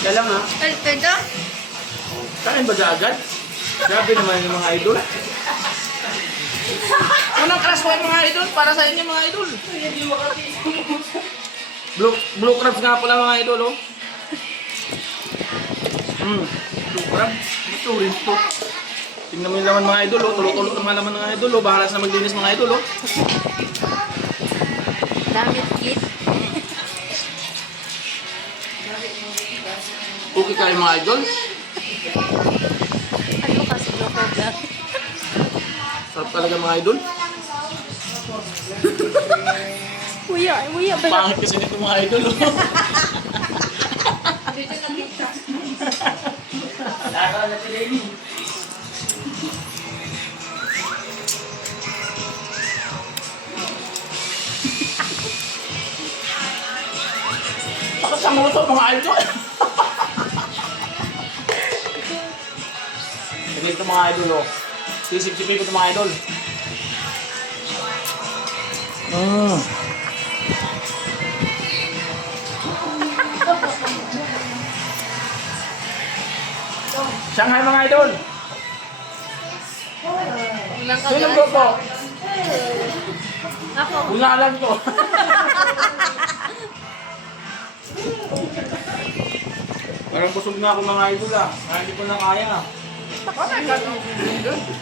Kaya lang ha. Ito? Kain ba agad? Grabe naman yung mga idol. Unang crush ko yung mga idol para sa inyo mga idol. Blue crabs nga pala mga idol oh. Blue crab. Ito rin to. Tingnan mo yung laman mga idol oh. Tulo-tulo ng mga laman ng idol oh. Bahala sa maglinis mga idol oh. Damit kit. Okay kayo mga idol. Ano kasi local vlog? Sarap talaga mga idol. Uya ba? Pangit kasi nito mga idol oh. Bakit sa mga ito mga idol? Ganito mga idol oh. Sisip-sipin ko ito mga idol. Shanghai mga idol. Unang Sino ko po? Ako. Unalan ko. Parang busog na ako mga idol ah. Hindi ko na kaya. Paano ka